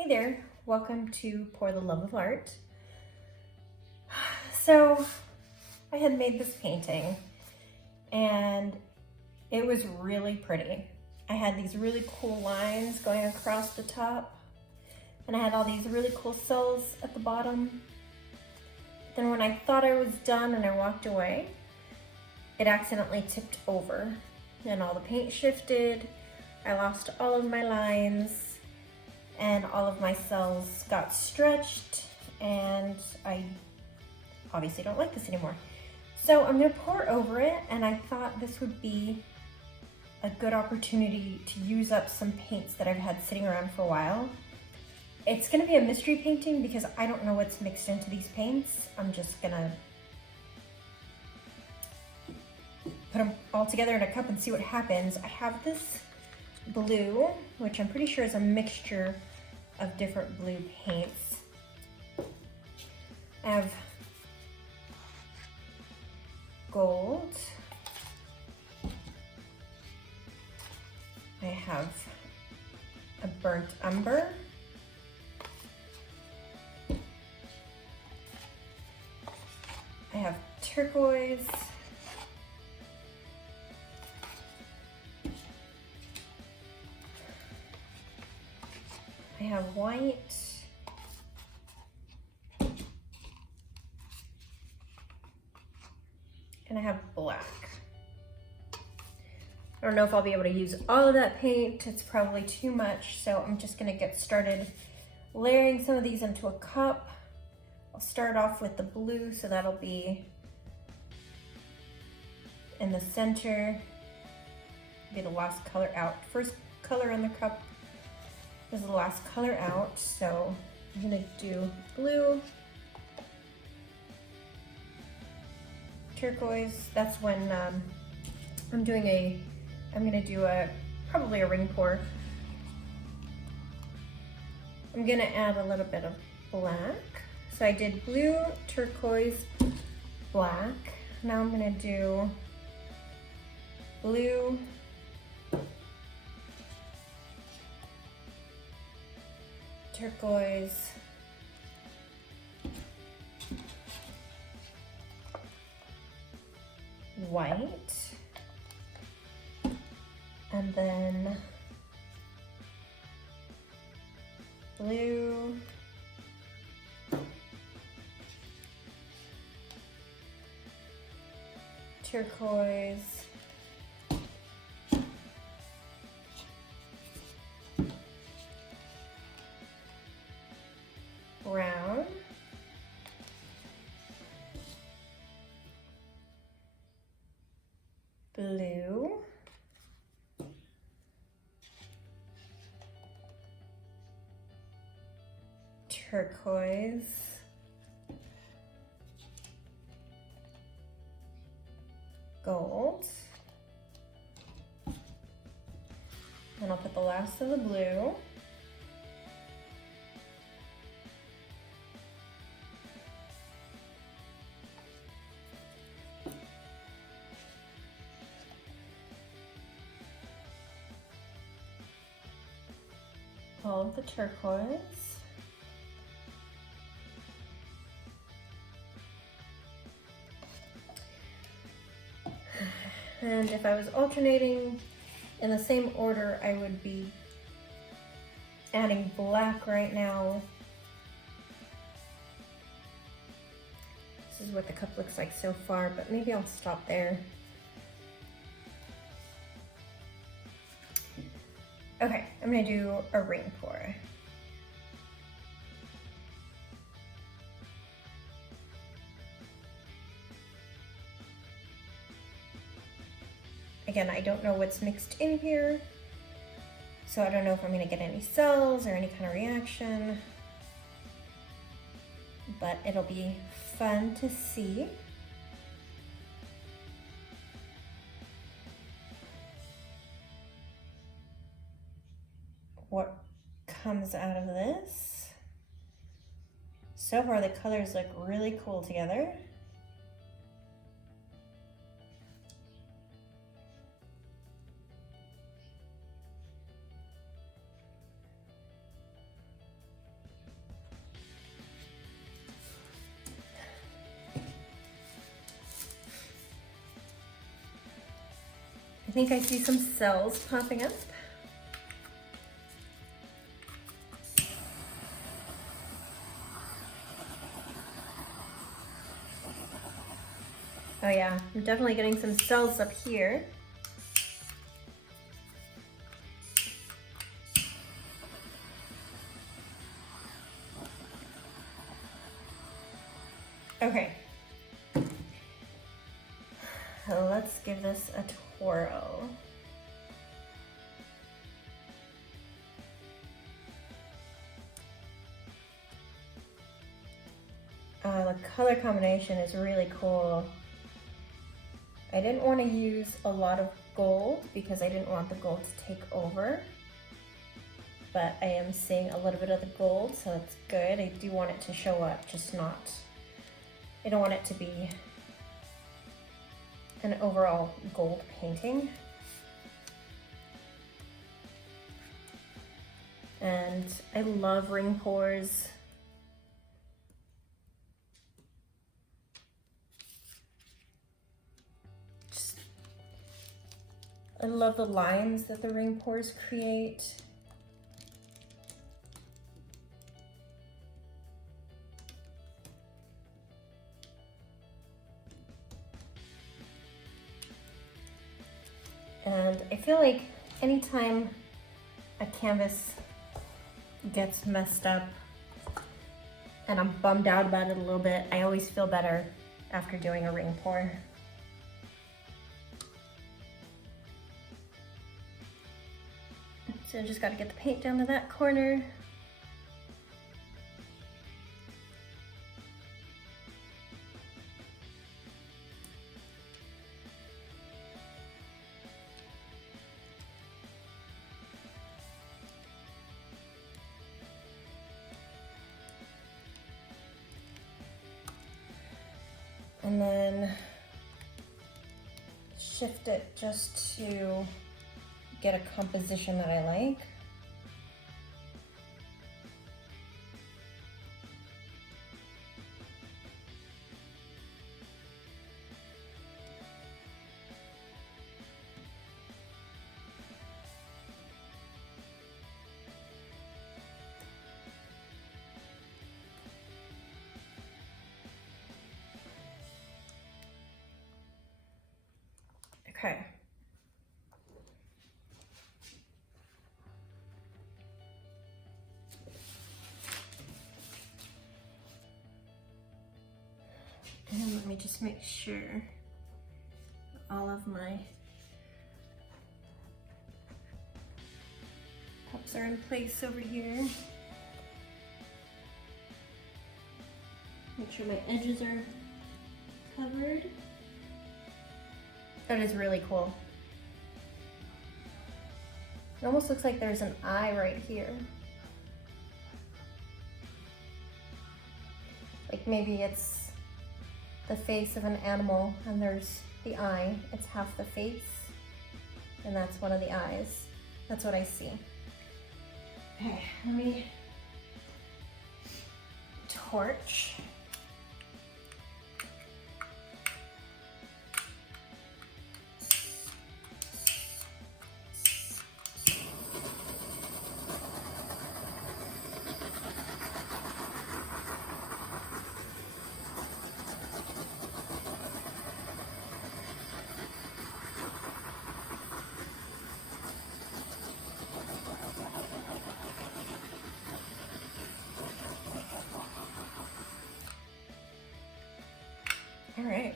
Hey there, welcome to Pour the Love of Art. So I had made this painting and it was really pretty. I had these really cool lines going across the top and I had all these really cool cells at the bottom. Then when I thought I was done and I walked away, it accidentally tipped over and all the paint shifted. I lost all of my lines and all of my cells got stretched, and I obviously don't like this anymore. So I'm gonna pour over it, and I thought this would be a good opportunity to use up some paints that I've had sitting around for a while. It's gonna be a mystery painting because I don't know what's mixed into these paints. I'm just gonna put them all together in a cup and see what happens. I have this blue, which I'm pretty sure is a mixture of different blue paints. I have gold. I have a burnt umber. I have turquoise. I have white, and I have black. I don't know if I'll be able to use all of that paint. It's probably too much, so I'm just gonna get started layering some of these into a cup. I'll start off with the blue, so that'll be in the center, be the last color out. First color in the cup is the last color out, so I'm gonna do blue, turquoise. That's when I'm gonna do probably a ring pour. I'm gonna add a little bit of black. So I did blue, turquoise, black. Now I'm gonna do blue, turquoise, white, and then blue, turquoise, brown, blue, turquoise, gold, and I'll put the last of the blue. All of the turquoise. And if I was alternating in the same order, I would be adding black right now. This is what the cup looks like so far, but maybe I'll stop there. Okay, I'm gonna do a ring pour. Again, I don't know what's mixed in here, so I don't know if I'm gonna get any cells or any kind of reaction, but it'll be fun to see. What comes out of this. So far the colors look really cool together. think I see some cells popping up. Oh yeah, I'm definitely getting some cells up here. Okay. Let's give this a twirl. The color combination is really cool. I didn't want to use a lot of gold because I didn't want the gold to take over, but I am seeing a little bit of the gold, so it's good. I do want it to show up, just not, I don't want it to be an overall gold painting. And I love ring pours. I love the lines that the ring pours create. And I feel like anytime a canvas gets messed up and I'm bummed out about it a little bit, I always feel better after doing a ring pour. So I just got to get the paint down to that corner. And then shift it just to get a composition that I like. Okay. And let me just make sure all of my cups are in place over here. Make sure my edges are covered. That is really cool. It almost looks like there's an eye right here. Like maybe it's the face of an animal and there's the eye. It's half the face and that's one of the eyes. That's what I see. Okay, let me torch. All right,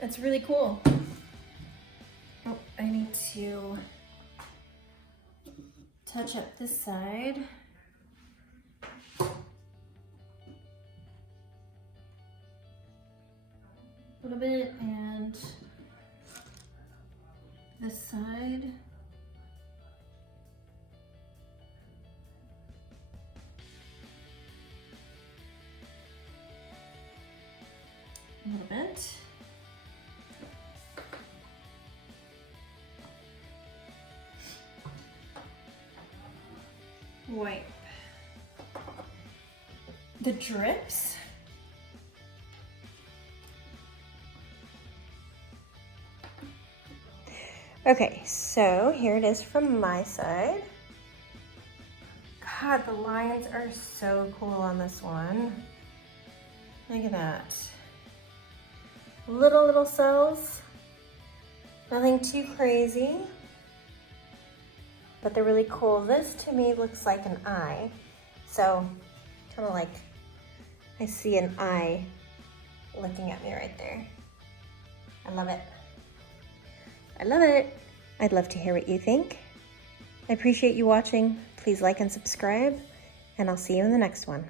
that's really cool. Oh, I need to touch up this side. A little bit, and this side. A little bit. Wipe the drips. Okay, so here it is from my side. God, the lines are so cool on this one. Look at that. Little cells. Nothing too crazy, but they're really cool. This to me looks like an eye. So kind of like I see an eye looking at me right there. I love it. I love it. I'd love to hear what you think. I appreciate you watching. Please like and subscribe, and I'll see you in the next one.